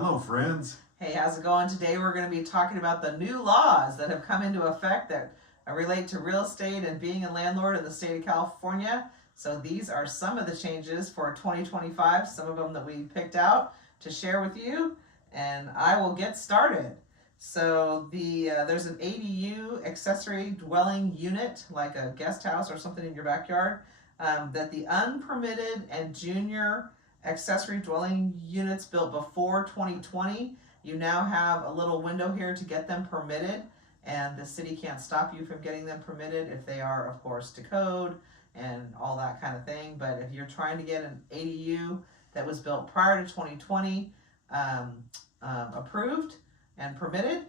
Hello, friends. Hey, how's it going? Today we're going to be talking about the new laws that have come into effect that relate to real estate and being a landlord in the state of California. So these are some of the changes for 2025, some of them that we picked out to share with you, and I will get started. So there's an ADU, accessory dwelling unit, like a guest house or something in your backyard, that the unpermitted and junior accessory dwelling units built before 2020, you now have a little window here to get them permitted, and the city can't stop you from getting them permitted if they are, of course, to code and all that kind of thing. But if you're trying to get an ADU that was built prior to 2020 approved and permitted,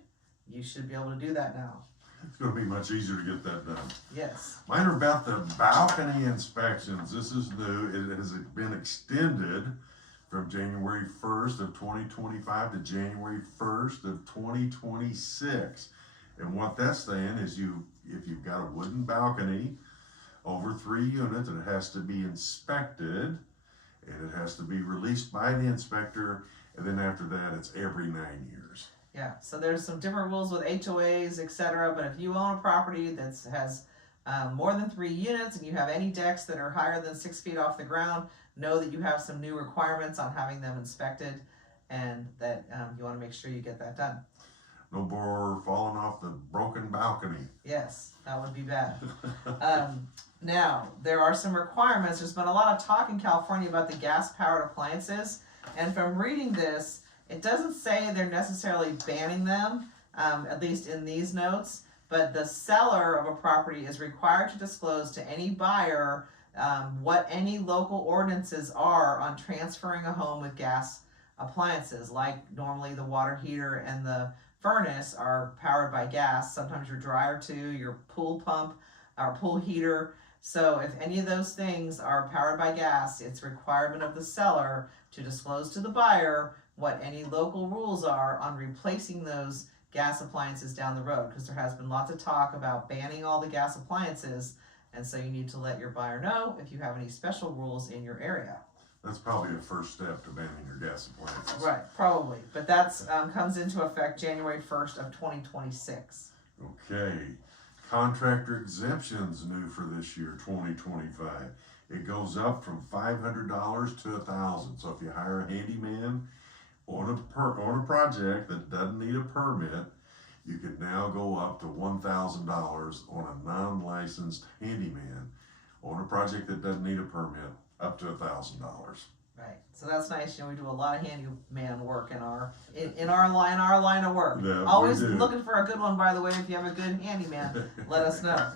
you should be able to do that now. It's going to be much easier to get that done. Yes. Mine are about the balcony inspections. This is new. It has been extended from January 1st of 2025 to January 1st of 2026. And what that's saying is if you've got a wooden balcony over 3 units, it has to be inspected and it has to be released by the inspector. And then after that, it's every 9 years. Yeah, so there's some different rules with HOAs, etc. But if you own a property that has more than 3 units and you have any decks that are higher than 6 feet off the ground, know that you have some new requirements on having them inspected, and that you want to make sure you get that done. No more falling off the broken balcony. Yes, that would be bad. Now, there are some requirements. There's been a lot of talk in California about the gas-powered appliances, and from reading this, it doesn't say they're necessarily banning them, at least in these notes, but the seller of a property is required to disclose to any buyer what any local ordinances are on transferring a home with gas appliances. Like normally the water heater and the furnace are powered by gas. Sometimes your dryer too, your pool pump or pool heater. So if any of those things are powered by gas, it's requirement of the seller to disclose to the buyer what any local rules are on replacing those gas appliances down the road, because there has been lots of talk about banning all the gas appliances, and so you need to let your buyer know if you have any special rules in your area. That's probably a first step to banning your gas appliances. Right, probably, but that's comes into effect January 1st of 2026. Okay, contractor exemptions new for this year, 2025. It goes up from $500 to $1,000. So if you hire a handyman on a project that doesn't need a permit, you can now go up to $1,000 on a non-licensed handyman on a project that doesn't need a permit, up to $1,000. Right, so that's nice. You know, we do a lot of handyman work in our line of work. Yeah, always looking for a good one, by the way. If you have a good handyman, let us know.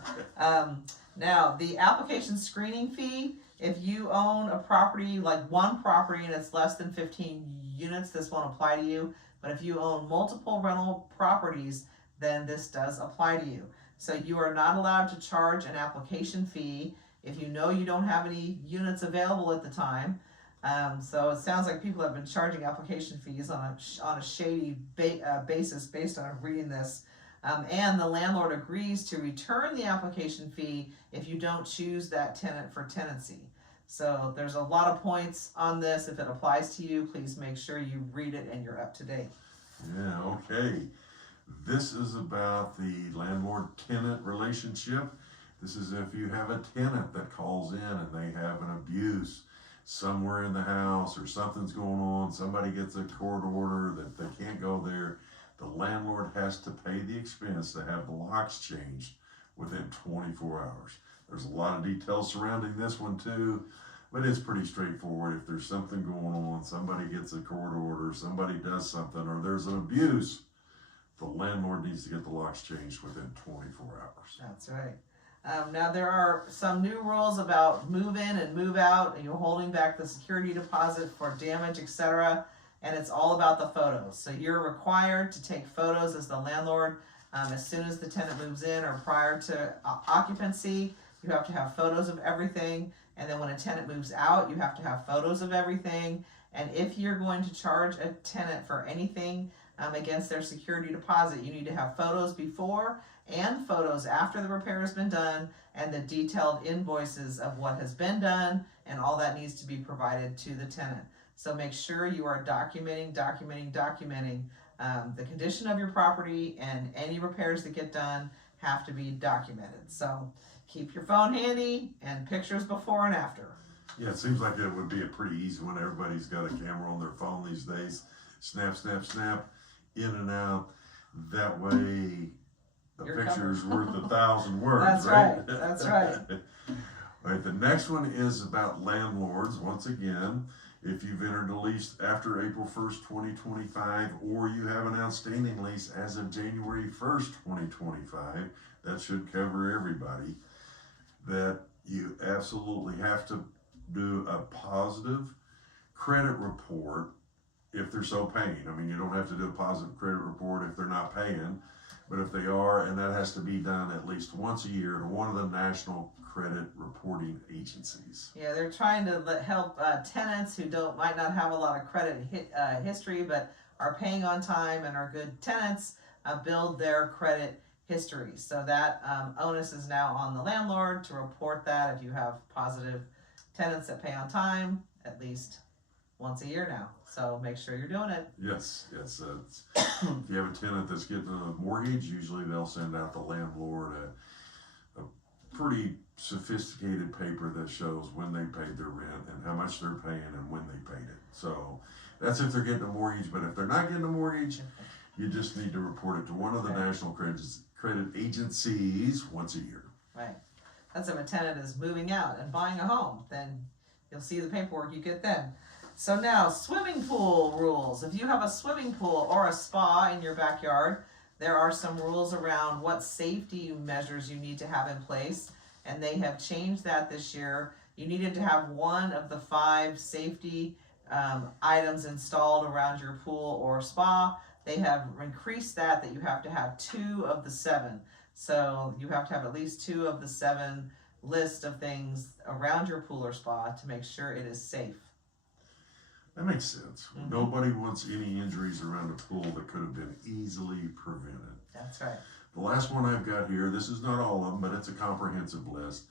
Now, the application screening fee. If you own a property, like one property, and it's less than 15 units, this won't apply to you. But if you own multiple rental properties, then this does apply to you. So you are not allowed to charge an application fee if you know you don't have any units available at the time. So it sounds like people have been charging application fees on a shady basis based on reading this. And the landlord agrees to return the application fee if you don't choose that tenant for tenancy. So there's a lot of points on this. If it applies to you, please make sure you read it and you're up to date. Yeah, okay. This is about the landlord-tenant relationship. This is if you have a tenant that calls in and they have an abuse somewhere in the house, or something's going on, somebody gets a court order that they can't go there, the landlord has to pay the expense to have the locks changed within 24 hours. There's a lot of details surrounding this one too, but it's pretty straightforward. If there's something going on, somebody gets a court order, somebody does something, or there's an abuse, the landlord needs to get the locks changed within 24 hours. That's right. Now there are some new rules about move in and move out, and you're holding back the security deposit for damage, etc. And it's all about the photos. So you're required to take photos as the landlord as soon as the tenant moves in or prior to occupancy. You have to have photos of everything. And then when a tenant moves out, you have to have photos of everything. And if you're going to charge a tenant for anything against their security deposit, you need to have photos before and photos after the repair has been done, and the detailed invoices of what has been done, and all that needs to be provided to the tenant. So make sure you are documenting the condition of your property, and any repairs that get done have to be documented. So keep your phone handy and pictures before and after. Yeah, it seems like it would be a pretty easy one. Everybody's got a camera on their phone these days. Snap, snap, snap, in and out. That way, a You're picture's covered. worth 1,000 words, That's right. That's right. All right, the next one is about landlords. Once again, if you've entered a lease after April 1st, 2025, or you have an outstanding lease as of January 1st, 2025, that should cover everybody, that you absolutely have to do a positive credit report if they're so paying. I mean, you don't have to do a positive credit report if they're not paying, but if they are, and that has to be done at least once a year to one of the national credit reporting agencies. Yeah, they're trying to help tenants who might not have a lot of credit history, but are paying on time and are good tenants, build their credit history. So that onus is now on the landlord to report that if you have positive tenants that pay on time, at least once a year now. So make sure you're doing it. Yes. If you have a tenant that's getting a mortgage, usually they'll send out the landlord a pretty sophisticated paper that shows when they paid their rent and how much they're paying and when they paid it. So that's if they're getting a mortgage, but if they're not getting a mortgage, you just need to report it to one of the national credit agencies once a year. Right. That's if a tenant is moving out and buying a home, then you'll see the paperwork you get then. So now, swimming pool rules. If you have a swimming pool or a spa in your backyard, there are some rules around what safety measures you need to have in place, and they have changed that this year. You needed to have one of the 5 safety items installed around your pool or spa. They have increased that you have to have 2 of the 7. So you have to have at least 2 of the 7 list of things around your pool or spa to make sure it is safe. That makes sense. Mm-hmm. Nobody wants any injuries around a pool that could have been easily prevented. That's right. The last one I've got here, this is not all of them, but it's a comprehensive list,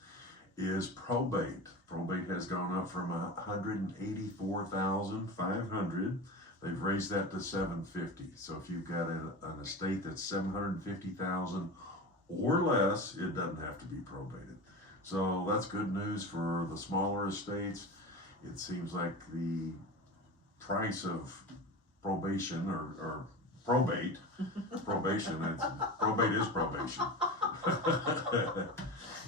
is probate. Probate has gone up from $184,500. They've raised that to $750,000. So if you've got an estate that's $750,000 or less, it doesn't have to be probated. So that's good news for the smaller estates. It seems like the price of probation or probate, probate is probation.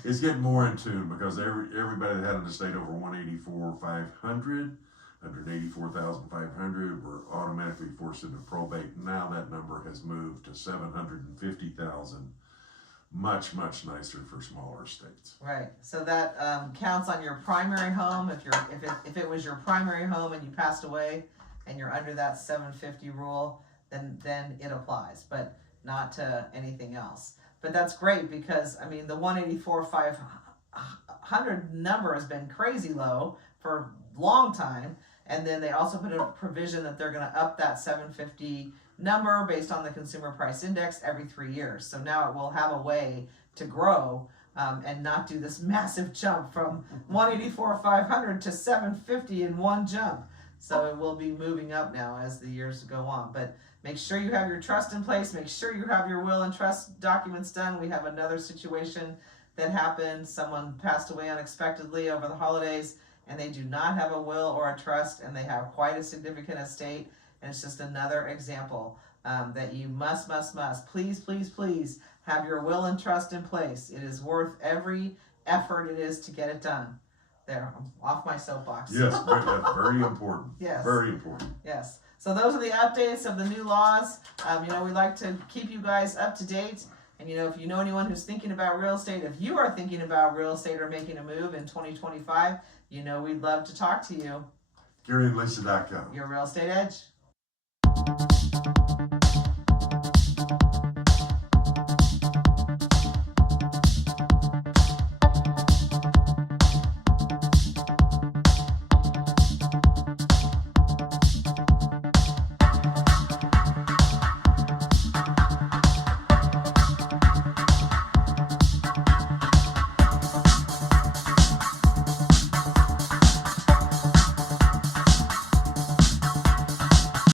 It's getting more in tune because everybody that had an estate over $184,500 were automatically forced into probate. Now that number has moved to $750,000. Much nicer for smaller estates. Right. So that counts on your primary home. If it was your primary home and you passed away, and you're under that 750 rule, then it applies, but not to anything else. But that's great because I mean the 184,500 number has been crazy low for a long time, and then they also put a provision that they're going to up that 750 number based on the consumer price index every 3 years. So now it will have a way to grow and not do this massive jump from 184,500 to 750 in one jump. So it will be moving up now as the years go on. But make sure you have your trust in place. Make sure you have your will and trust documents done. We have another situation that happened. Someone passed away unexpectedly over the holidays, and they do not have a will or a trust, and they have quite a significant estate. And it's just another example that you must, please have your will and trust in place. It is worth every effort it is to get it done. There, I'm off my soapbox. Yes, very important. Yes. Very important. Yes. So those are the updates of the new laws. We like to keep you guys up to date. And, if you know anyone who's thinking about real estate, if you are thinking about real estate or making a move in 2025, we'd love to talk to you. GaryandLisa.com. Your Real Estate Edge.